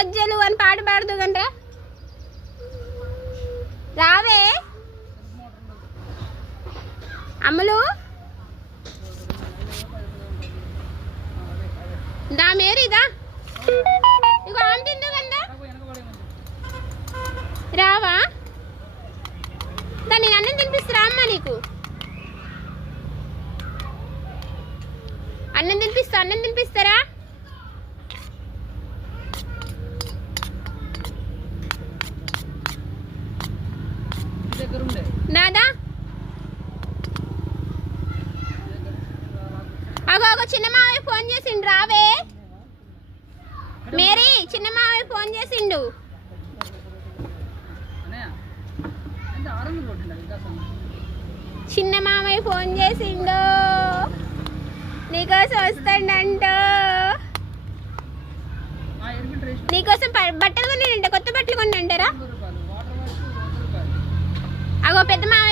గజ్జలు అని పాట పాడుతూ కంట్రా రావే అమ్ములు దా మేరీదా ఇగో ఆమె తిందు కదా రావా దాన్ని అన్నం తినిపిస్తారా అమ్మ నీకు అన్నం తినిపిస్తారా నాదా అగో చిన్న మావయ్య ఫోన్ చేసిండు రావే మేరీ చిన్న మావయ్య ఫోన్ చేసిండు చిన్న మామయ్య ఫోన్ చేసిండు నీకోసం వస్తాడంట నీకోసం బట్టలు కొన్నాడంట కొత్త బట్టలు కొన్నాడంటారా అగో పెద్ద మామయ్య